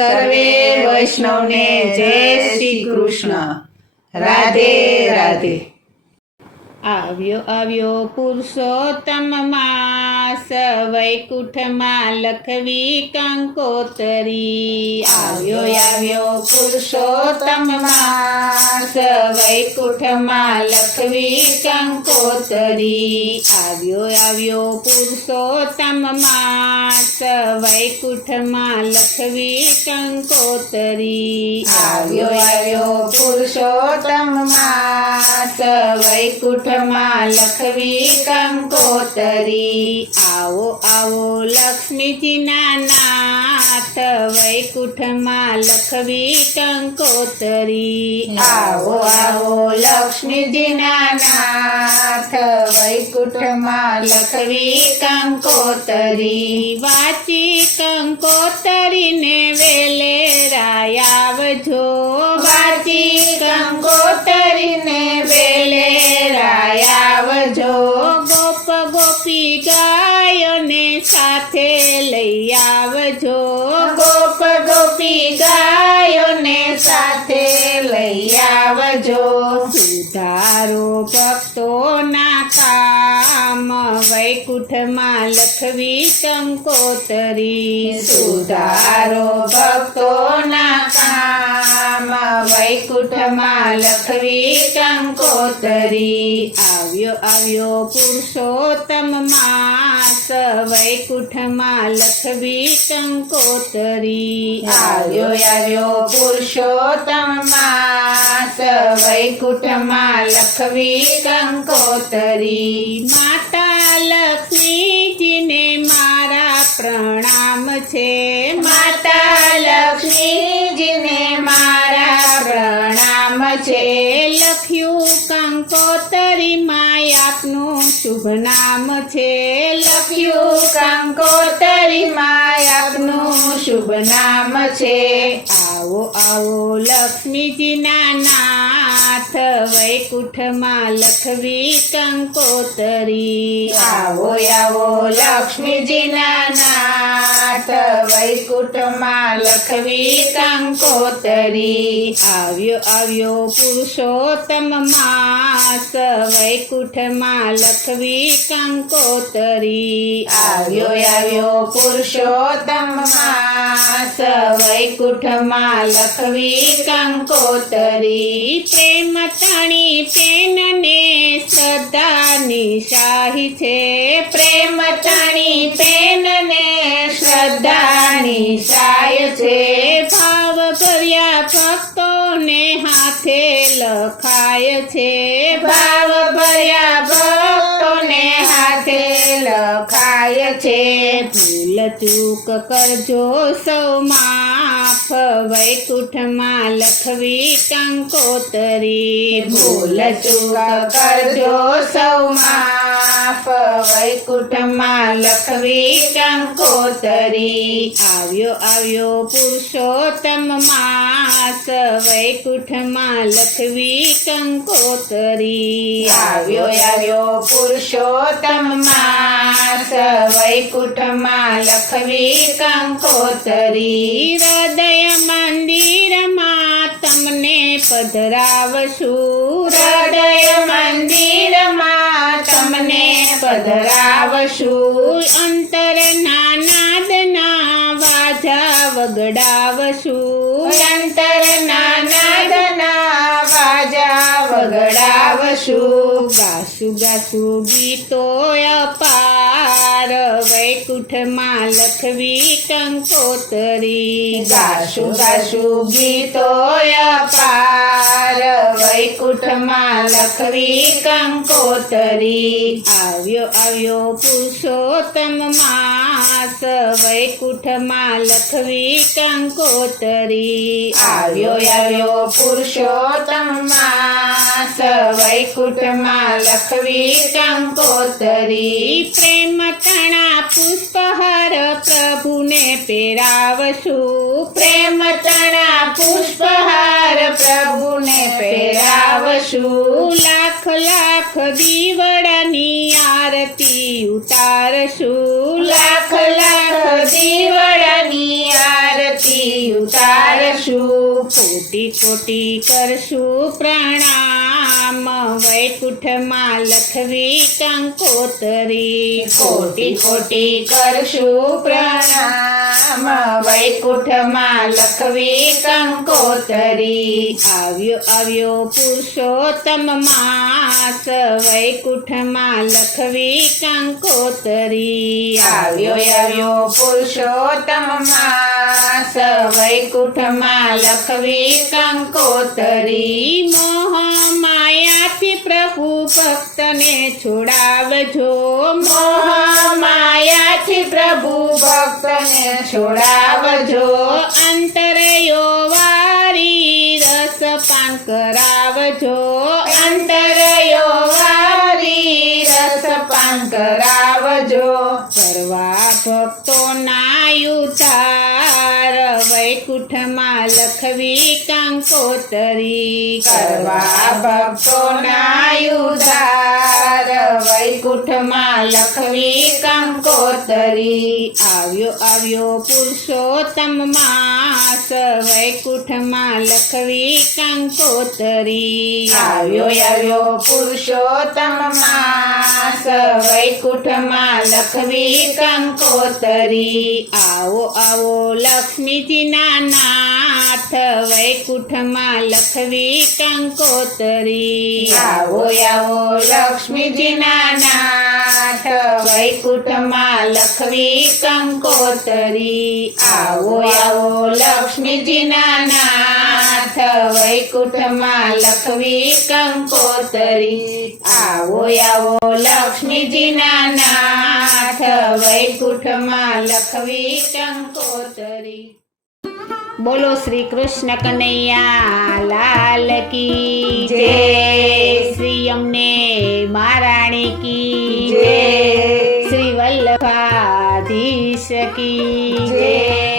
સર્વે વૈષ્ણવને જય શ્રી કૃષ્ણ. રાધે રાધે. આવ્યો આવ્યો પુરુષોત્તમ માસ, વૈકુંઠમાં લખવી કંકોતરી. આવ્યો આવ્યો પુરુષોત્તમ માસ, વૈકુંઠમાં લખવી કંકોતરી. આવ્યો આવ્યો પુરુષોત્તમ માસ, વૈકુંઠમાં લખવી કંકોતરી. આવ્યો આવ્યો પુરુષોત્તમ માસ, વૈકુંઠમાં લખવી કંકોતરી. આવો આવો લક્ષ્મીજીના નાથ, વૈકુંઠમાં લખવી કંકોતરી. આવો આવો લક્ષ્મીજીના નાથ, વૈકુંઠમાં લખવી કંકોતરી. વાંચી કંકોતરીને વેલે રાયાવજો, વાંચી કંકોતરીને વેલે રાયાવજો. ગોપ ગોપી ગાયોને સાથે લઈ આવજો, ગોપ ગોપી ગાયોને સાથે લઈ આવજો. સુધારો ભક્તોના કામ, વૈકુંઠમાં લખવી કંકોતરી. સુધારો ભક્તોના કામ, વૈકુંઠમાં લખવી કંકોતરી. આવ્યો આવ્યો પુરુષોત્તમ માસ, વૈકુંઠમાં લખવી કંકોતરી. આવ્યો આવ્યો પુરુષોત્તમ માસ, વૈકુંઠમાં લખવી કંકોતરી. માતા લક્ષ્મીજીને મારા પ્રણામ છે, માતા લક્ષ્મીજીને મારા પ્રણામ છે. લખ્યું કંકોતરીમાં આપનું શુભ નામ છે. લખ્યું કંકોતરીમાં આપનું શુભ નામ છે. આવો આવો લક્ષ્મીજીના નાથ, વૈકુંઠમાં લખવી કંકોતરી. આવો આવો લક્ષ્મીજીના નાથ, વૈકુંઠમાં લખવી કંકોતરી. આવ્યો આવ્યો પુરુષોત્તમ માસ, વૈકુંઠમાં લખવી કંકોતરી. આવ્યો આવ્યો પુરુષોત્તમ માસ, વૈકુંઠમાં લખવી કંકોતરી. પ્રેમ તણી પેનને શ્રદ્ધાની શાહી છે, પ્રેમ તણી પેનને શ્રદ્ધાની સાય છે. ભાવ ભર્યા ભક્તોને હાથે લખાય છે. ભાવ ભર્યા ભક્તોને હાથે લખાય છે. ભૂલ ચૂક કરજો સૌ માફ, વૈકુંઠમાં લખવી કંકોતરી. ભૂલ ચૂક કરજો સૌ માફ, વૈકુંઠમાં લખવી કંકોતરી. આવ્યો આવ્યો પુરુષોત્તમ માસ, વૈકુંઠમાં લખવી કંકોતરી. આવ્યો આવ્યો પુરુષોત્તમ માસ, વૈકુંઠમાં લખવી કંકોતરી. હૃદય મંદિરમાં તમને પધરાવશું, હૃદય મંદિરમાં તમને પધરાવશું. અંતરના નાદના વાજા વગડાવશું, અંતરના નાદના વાજા વગડાવશું. ગાસુ ગાસુ ગીતો અપાર, વૈકુંઠમાં લખવી કંકોતરી. ગાશુ ગાશુ ગીતો અપાર, વૈકુંઠમાં લખવી કંકોતરી. આવ્યો આવ્યો પુરુષોત્તમ માસ, વૈકુંઠમાં લખવી કંકોતરી. આવ્યો આવ્યો પુરુષોત્તમ માસ, વૈકુંઠમાં લખવી કંકોતરી. પ્રેમ તણા પુષ્પહાર પ્રભુને પહેરાવશું, પ્રેમ તણા પુષ્પહાર પ્રભુને પહેરાવશું. લાખ લાખ દીવડાની આરતી ઉતારશું, લાખ લાખ દીવડાની આરતી ઉતારશું. કોટી કોટી કરશું પ્રણામ વૈકુંઠમાં લખવી કંકોતરી. કોટી કોટી કરશું પ્રણામ વૈકુંઠમાં લખવી કંકોતરી. આવ્યો આવ્યો પુરુષોત્તમ માસ વૈકુંઠમાં લખવી કંકોતરી. આવ્યો પુરુષોત્તમ માસ વૈકુંઠમાં લખવી કંકોતરી. મોહ માયાથી પ્રભુ ભક્તને છોડાવજો. મોહ માયાથી પ્રભુ ભક્તને છોડાવજો. અંતરયો વારી રસપાન કરાવજો. અંતરયો વારી રસપાન કરાવજો. કરવા ભક્તોના ઉદ્ધાર વૈકુંઠમાં લખવી કંકોતરી. કરવા ભક્તોના ઉદ્ધાર વૈકુંઠમાં લખવી કંકોતરી. આવ્યો આવ્યો પુરુષોત્તમ માસ વૈકુંઠમાં લખવી કંકોતરી. આવ્યો પુરુષોત્તમ માસ વૈકુંઠમાં લખવી કંકોતરી. આવો આવો લક્ષ્મીજીના નાથ વૈકુંઠમાં લખવી કંકોતરી. આવો લક્ષ્મીજીના નાથ વૈકુંઠમાં લખવી કંકોતરી. આવો લક્ષ્મીજીના નાથ વૈકુંઠમાં લખવી કંકોતરી. આવો લક્ષ્મીજીના નાથ વૈકુંઠમાં લખવી કંકોતરી. બોલો શ્રી કૃષ્ણ કનૈયા લાલ કી જય. જય. શ્રી અમને મહારાણી કી જય. જય. શ્રી વલ્લભાધીશ કી જય.